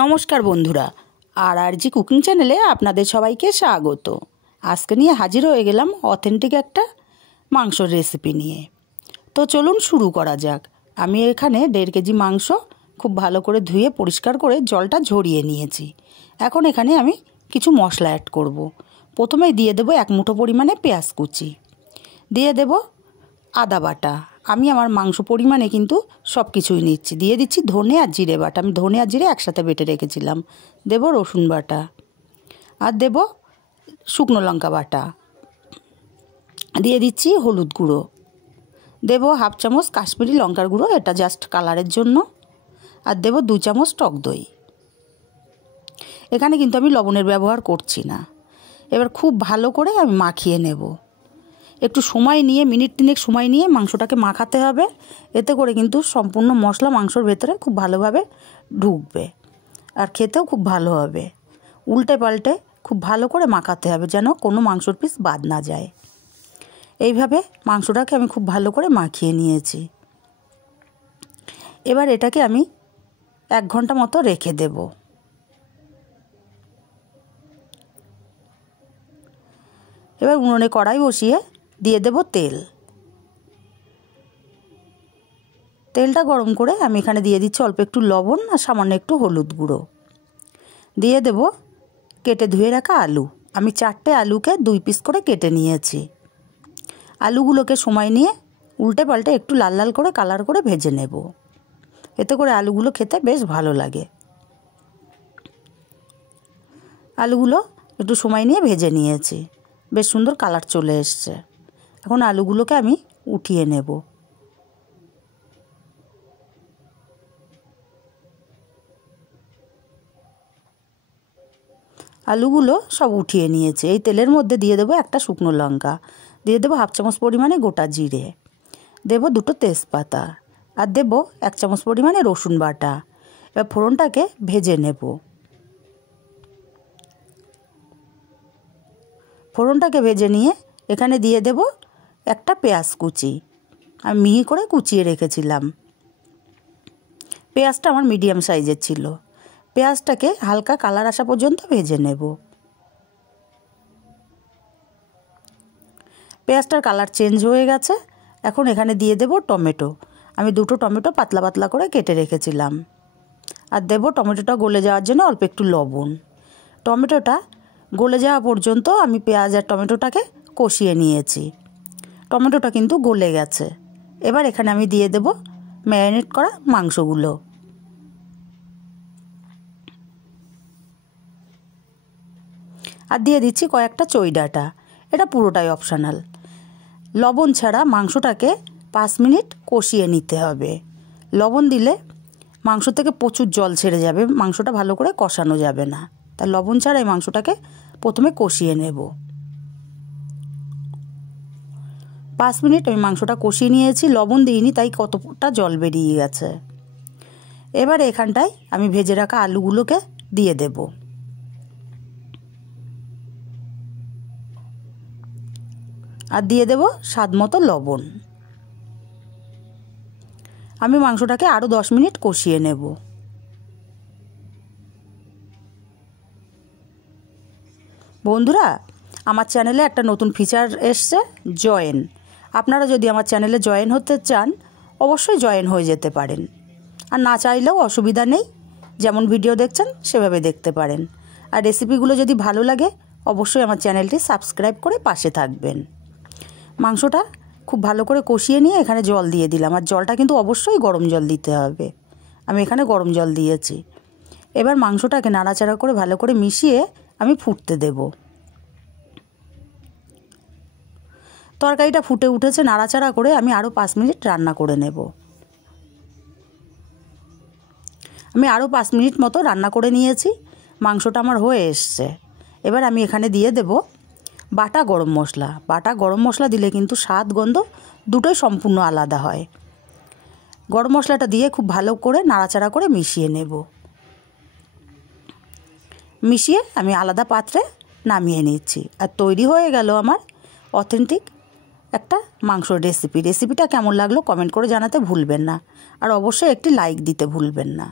নমস্কার বন্ধুরা, আর জি কুকিং চ্যানেলে আপনাদের সবাইকে স্বাগত। আজকে নিয়ে হাজির হয়ে গেলাম অথেন্টিক একটা মাংসর রেসিপি নিয়ে। তো চলুন শুরু করা যাক। আমি এখানে 1.5 কেজি মাংস খুব ভালো করে ধুয়ে পরিষ্কার করে জলটা ঝরিয়ে নিয়েছি। এখন এখানে আমি কিছু মশলা অ্যাড করব। প্রথমেই দিয়ে দেব 1 মুঠো পরিমাণে পেঁয়াজ কুচি, দিয়ে দেব আদা বাটা। আমি আমার মাংস পরিমাণে কিন্তু সব কিছুই নিচ্ছি। দিয়ে দিচ্ছি ধনে আর জিরে বাটা, আমি ধনে আর জিরে একসাথে বেটে রেখেছিলাম। দেব রসুন বাটা আর দেব শুকনো লঙ্কা বাটা। দিয়ে দিচ্ছি হলুদ গুঁড়ো, দেব 1/2 চামচ কাশ্মীরি লঙ্কার গুঁড়ো, এটা জাস্ট কালারের জন্য। আর দেব 2 চামচ টক দই। এখানে কিন্তু আমি লবণের ব্যবহার করছি না। এবার খুব ভালো করে আমি মাখিয়ে নেব। একটু সময় নিয়ে, মিনিট 3 সময় নিয়ে মাংসটাকে মাখাতে হবে। এতে করে কিন্তু সম্পূর্ণ মশলা মাংসর ভেতরে খুব ভালোভাবে ঢুকবে আর খেতেও খুব ভালো হবে। উল্টে পাল্টে খুব ভালো করে মাখাতে হবে, যেন কোনো মাংসর পিস বাদ না যায়। এইভাবে মাংসটাকে আমি খুব ভালো করে মাখিয়ে নিয়েছি। এবার এটাকে আমি 1 ঘন্টা মতো রেখে দেব। এবার উনুনে কড়াই বসিয়ে দিয়ে দেব তেল। তেলটা গরম করে আমি এখানে দিয়ে দিচ্ছি অল্প একটু লবণ আর সামান্য একটু হলুদ গুঁড়ো। দিয়ে দেব কেটে ধুয়ে রাখা আলু। আমি 4টে আলুকে 2 পিস করে কেটে নিয়েছি। আলুগুলোকে সময় নিয়ে উল্টে পাল্টে একটু লাল লাল করে কালার করে ভেজে নেব। এতে করে আলুগুলো খেতে বেশ ভালো লাগে। আলুগুলো একটু সময় নিয়ে ভেজে নিয়েছি, বেশ সুন্দর কালার চলে এসছে। এখন আলুগুলোকে আমি উঠিয়ে নেব। আলুগুলো সব উঠিয়ে নিয়েছে। এই তেলের মধ্যে দিয়ে দেবো একটা শুকনো লঙ্কা, দিয়ে দেবো 1/2 চামচ পরিমাণে গোটা জিরে, দেবো 2টো তেজপাতা আর দেবো 1 চামচ পরিমাণে রসুন বাটা। এবার ফোড়নটাকে ভেজে নেব। ফোড়নটাকে ভেজে নিয়ে এখানে দিয়ে দেব একটা পেঁয়াজ কুচি, আমি মিহি করে কুচিয়ে রেখেছিলাম। পেঁয়াজটা আমার মিডিয়াম সাইজের ছিল। পেঁয়াজটাকে হালকা কালার আসা পর্যন্ত ভেজে নেব। পেঁয়াজটার কালার চেঞ্জ হয়ে গেছে। এখন এখানে দিয়ে দেব টমেটো। আমি 2টো টমেটো পাতলা পাতলা করে কেটে রেখেছিলাম। আর দেব টমেটোটা গলে যাওয়ার জন্য অল্প একটু লবণ। টমেটোটা গলে যাওয়া পর্যন্ত আমি পেঁয়াজ আর টমেটোটাকে কষিয়ে নিয়েছি। টমেটোটা কিন্তু গলে গেছে। এবার এখানে আমি দিয়ে দেব ম্যারিনেট করা মাংসগুলো। আর দিয়ে দিচ্ছি কয়েকটা চই ডাঁটা, এটা পুরোটাই অপশনাল। লবণ ছাড়া মাংসটাকে 5 মিনিট কষিয়ে নিতে হবে। লবণ দিলে মাংস থেকে প্রচুর জল ছেড়ে যাবে, মাংসটা ভালো করে কষানো যাবে না। তাই লবণ ছাড়া এই মাংসটাকে প্রথমে কষিয়ে নেব। 5 মিনিট আমি মাংসটা কষিয়ে নিয়েছি, লবণ দিইনি তাই কতটা জল বেরিয়ে গেছে। এবার এখানটায় আমি ভেজে রাখা আলুগুলোকে দিয়ে দেব। আর দিয়ে দেব স্বাদ মতো লবণ। আমি মাংসটাকে আরও 10 মিনিট কষিয়ে নেব। বন্ধুরা, আমার চ্যানেলে একটা নতুন ফিচার এসছে, জয়েন। আপনারা যদি আমার চ্যানেলে জয়েন হতে চান অবশ্যই জয়েন হয়ে যেতে পারেন। আর না চাইলেও অসুবিধা নেই, যেমন ভিডিও দেখছেন সেভাবে দেখতে পারেন। আর রেসিপিগুলো যদি ভালো লাগে অবশ্যই আমার চ্যানেলটি সাবস্ক্রাইব করে পাশে থাকবেন। মাংসটা খুব ভালো করে কষিয়ে নিয়ে এখানে জল দিয়ে দিলাম। আর জলটা কিন্তু অবশ্যই গরম জল দিতে হবে। আমি এখানে গরম জল দিয়েছি। এবার মাংসটাকে নাড়াচাড়া করে ভালো করে মিশিয়ে আমি ফুটতে দেব। তরকারিটা ফুটে উঠেছে, নাড়াচাড়া করে আমি আরও 5 মিনিট রান্না করে নেব। আমি আরও 5 মিনিট মতো রান্না করে নিয়েছি। মাংসটা আমার হয়ে এসছে। এবার আমি এখানে দিয়ে দেব বাটা গরম মশলা। বাটা গরম মশলা দিলে কিন্তু স্বাদ গন্ধ দুটোই সম্পূর্ণ আলাদা হয়। গরম মশলাটা দিয়ে খুব ভালো করে নাড়াচাড়া করে মিশিয়ে নেব। মিশিয়ে আমি আলাদা পাত্রে নামিয়ে নিচ্ছি। আর তৈরি হয়ে গেল আমার অথেন্টিক একটা মাংসর রেসিপি। রেসিপিটা কেমন লাগলো কমেন্ট করে জানাতে ভুলবেন না। আর অবশ্যই একটি লাইক দিতে ভুলবেন না।